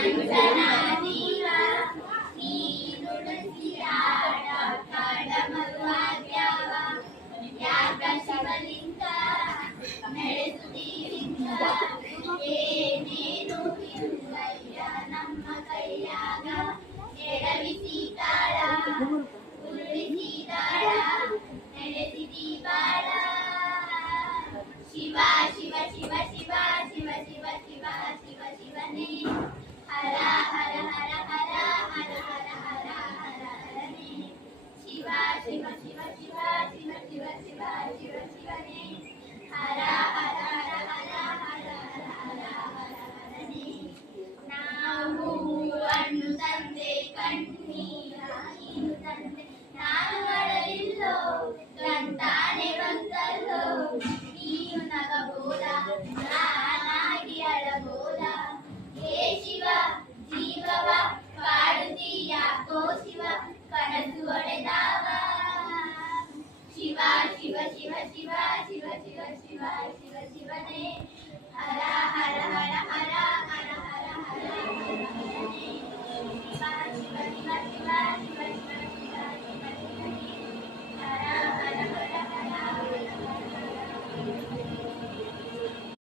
ಅಂಜನಾದೀವ ನೀನುಡಿಸಿಯಾಡ ಕಾಡಮರುವಾದ್ಯಾವ ಯಾಕ ಶಿವಲಿಂಗ ನಡೆಸುತ್ತೀರಿಂಗ ಏನೇನು ಇಲ್ಲಯ್ಯ ನಮ್ಮ ಕೈಯಾಗ ಎಡವಿಸಿದಾಳ ಉರುಳಿಸಿದಾಳ ನಡೆಸಿದಿ ಬಾಳ ಶಿವ ಶಿವ ಶಿವ ಶಿವ ಶಿವ ಶಿವ ಶಿವ ಶಿವ ಶಿವನೇ ಹರ ಹರ